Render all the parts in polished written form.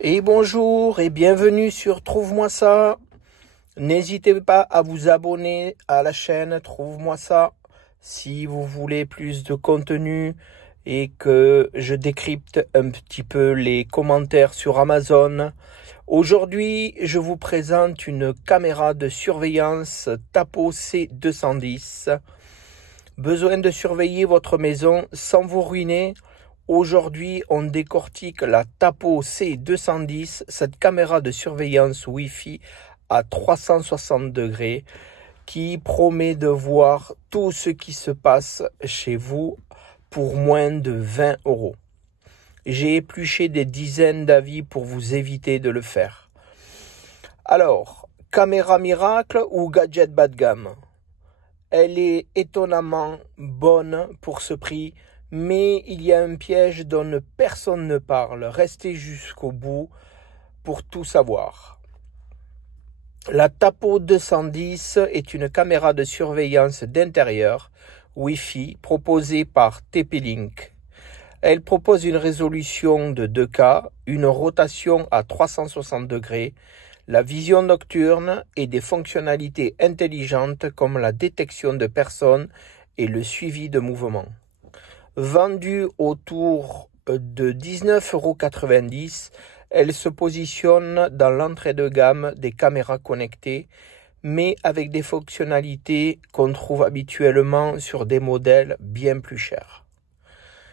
Et bonjour et bienvenue sur Trouve-moi ça. N'hésitez pas à vous abonner à la chaîne Trouve-moi ça si vous voulez plus de contenu et que je décrypte un petit peu les commentaires sur Amazon. Aujourd'hui, je vous présente une caméra de surveillance Tapo C210. Besoin de surveiller votre maison sans vous ruiner? Aujourd'hui, on décortique la Tapo C210, cette caméra de surveillance Wi-Fi à 360 degrés qui promet de voir tout ce qui se passe chez vous pour moins de 20 €. J'ai épluché des dizaines d'avis pour vous éviter de le faire. Alors, caméra miracle ou gadget bas de gamme? Elle est étonnamment bonne pour ce prix, mais il y a un piège dont personne ne parle. Restez jusqu'au bout pour tout savoir. La Tapo 210 est une caméra de surveillance d'intérieur Wi-Fi proposée par TP-Link. Elle propose une résolution de 2K, une rotation à 360 degrés, la vision nocturne et des fonctionnalités intelligentes comme la détection de personnes et le suivi de mouvements. Vendue autour de 19,90 €, elle se positionne dans l'entrée de gamme des caméras connectées, mais avec des fonctionnalités qu'on trouve habituellement sur des modèles bien plus chers.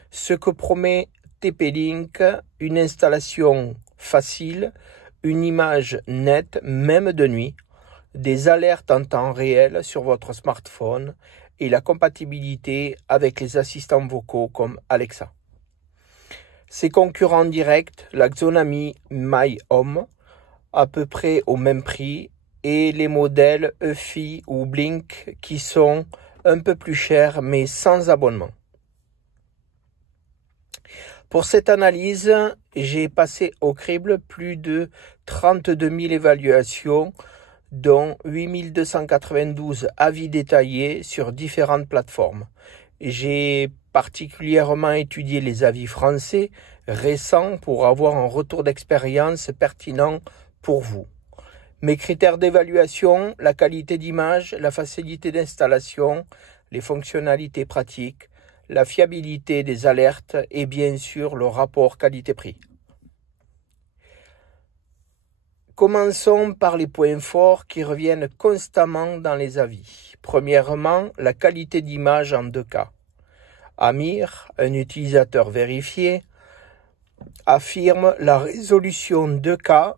Ce que promet TP-Link, une installation facile, une image nette, même de nuit, des alertes en temps réel sur votre smartphone et la compatibilité avec les assistants vocaux comme Alexa. Ses concurrents directs, la Xonomi My Home, à peu près au même prix, et les modèles Eufy ou Blink qui sont un peu plus chers mais sans abonnement. Pour cette analyse, j'ai passé au crible plus de 32 000 évaluations, dont 8 292 avis détaillés sur différentes plateformes. J'ai particulièrement étudié les avis français récents pour avoir un retour d'expérience pertinent pour vous. Mes critères d'évaluation, la qualité d'image, la facilité d'installation, les fonctionnalités pratiques, la fiabilité des alertes et bien sûr le rapport qualité-prix. Commençons par les points forts qui reviennent constamment dans les avis. Premièrement, la qualité d'image en 2K. Amir, un utilisateur vérifié, affirme la résolution 2K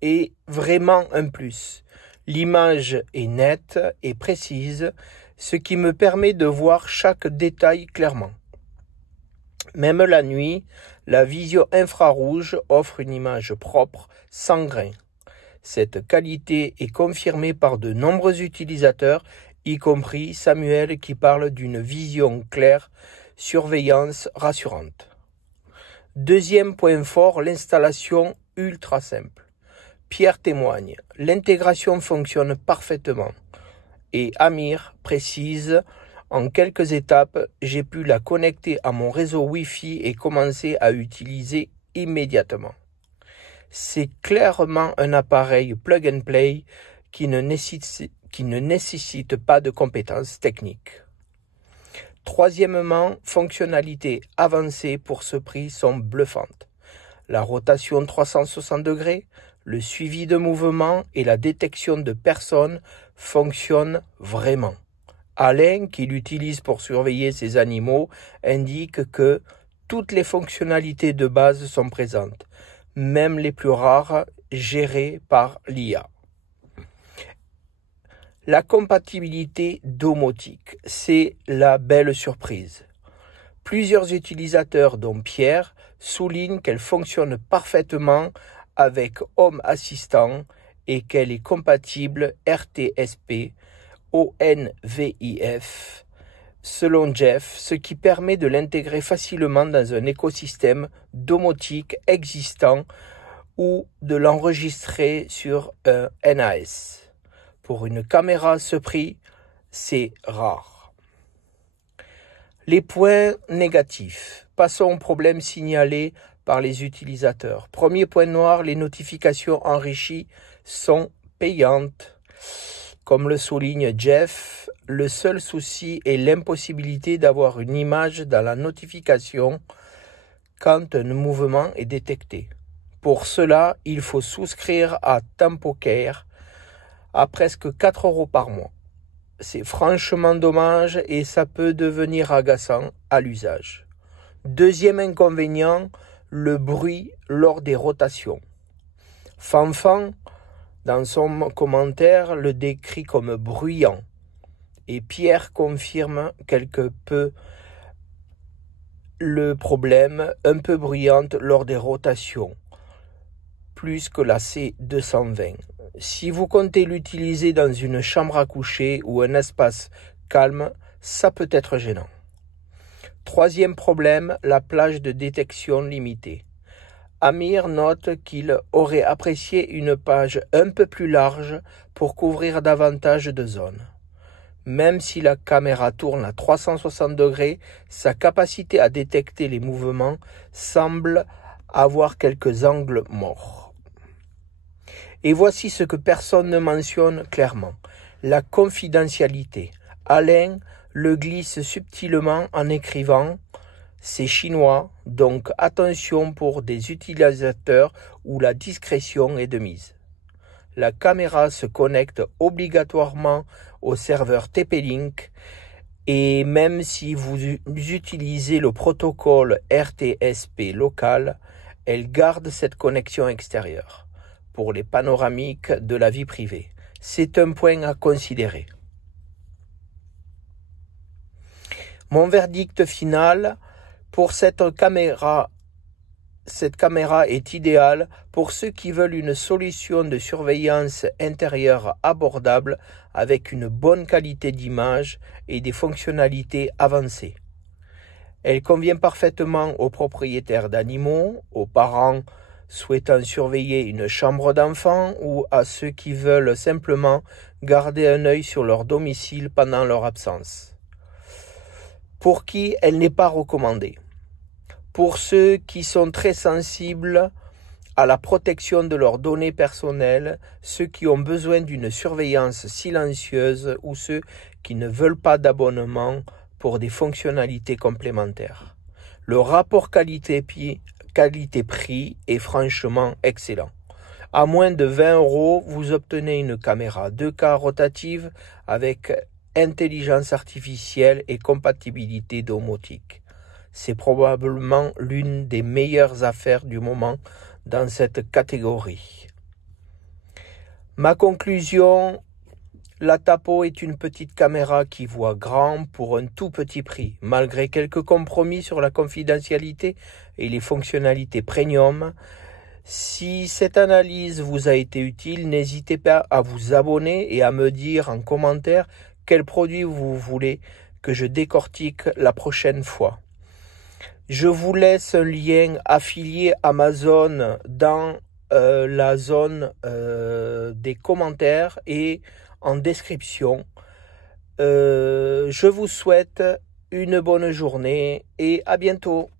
est vraiment un plus. L'image est nette et précise, ce qui me permet de voir chaque détail clairement. Même la nuit, la vision infrarouge offre une image propre, sans grain. Cette qualité est confirmée par de nombreux utilisateurs, y compris Samuel qui parle d'une vision claire, surveillance rassurante. Deuxième point fort, l'installation ultra simple. Pierre témoigne, l'intégration fonctionne parfaitement. Et Amir précise, en quelques étapes, j'ai pu la connecter à mon réseau Wi-Fi et commencer à utiliser immédiatement. C'est clairement un appareil plug and play qui ne nécessite pas de compétences techniques. Troisièmement, fonctionnalités avancées pour ce prix sont bluffantes. La rotation 360 degrés, le suivi de mouvement et la détection de personnes fonctionnent vraiment. Alain, qui l'utilise pour surveiller ses animaux, indique que toutes les fonctionnalités de base sont présentes, même les plus rares, gérées par l'IA. La compatibilité domotique, c'est la belle surprise. Plusieurs utilisateurs, dont Pierre, soulignent qu'elle fonctionne parfaitement avec Home Assistant et qu'elle est compatible RTSP, ONVIF, selon Jeff, ce qui permet de l'intégrer facilement dans un écosystème domotique existant ou de l'enregistrer sur un NAS. Pour une caméra à ce prix, c'est rare. Les points négatifs. Passons au problème signalé par les utilisateurs. Premier point noir, les notifications enrichies sont payantes. Comme le souligne Jeff, le seul souci est l'impossibilité d'avoir une image dans la notification quand un mouvement est détecté. Pour cela, il faut souscrire à TempoCare à presque 4 € par mois. C'est franchement dommage et ça peut devenir agaçant à l'usage. Deuxième inconvénient, le bruit lors des rotations. Fanfan, dans son commentaire, le décrit comme bruyant. Et Pierre confirme quelque peu le problème, un peu bruyante lors des rotations, plus que la C220. Si vous comptez l'utiliser dans une chambre à coucher ou un espace calme, ça peut être gênant. Troisième problème, la plage de détection limitée. Amir note qu'il aurait apprécié une page un peu plus large pour couvrir davantage de zones. Même si la caméra tourne à 360 degrés, sa capacité à détecter les mouvements semble avoir quelques angles morts. Et voici ce que personne ne mentionne clairement, la confidentialité. Alain le glisse subtilement en écrivant « C'est chinois, donc attention pour des utilisateurs où la discrétion est de mise ». La caméra se connecte obligatoirement au serveur TP-Link et même si vous utilisez le protocole RTSP local, elle garde cette connexion extérieure pour les panoramiques de la vie privée. C'est un point à considérer. Mon verdict final pour cette caméra est idéale pour ceux qui veulent une solution de surveillance intérieure abordable avec une bonne qualité d'image et des fonctionnalités avancées. Elle convient parfaitement aux propriétaires d'animaux, aux parents souhaitant surveiller une chambre d'enfant ou à ceux qui veulent simplement garder un œil sur leur domicile pendant leur absence. Pour qui elle n'est pas recommandée. Pour ceux qui sont très sensibles à la protection de leurs données personnelles, ceux qui ont besoin d'une surveillance silencieuse ou ceux qui ne veulent pas d'abonnement pour des fonctionnalités complémentaires. Le rapport qualité-prix est franchement excellent. À moins de 20 €, vous obtenez une caméra 2K rotative avec intelligence artificielle et compatibilité domotique. C'est probablement l'une des meilleures affaires du moment dans cette catégorie. Ma conclusion, la Tapo est une petite caméra qui voit grand pour un tout petit prix. Malgré quelques compromis sur la confidentialité et les fonctionnalités premium, si cette analyse vous a été utile, n'hésitez pas à vous abonner et à me dire en commentaire quel produit vous voulez que je décortique la prochaine fois. Je vous laisse un lien affilié Amazon dans la zone des commentaires et en description. Je vous souhaite une bonne journée et à bientôt.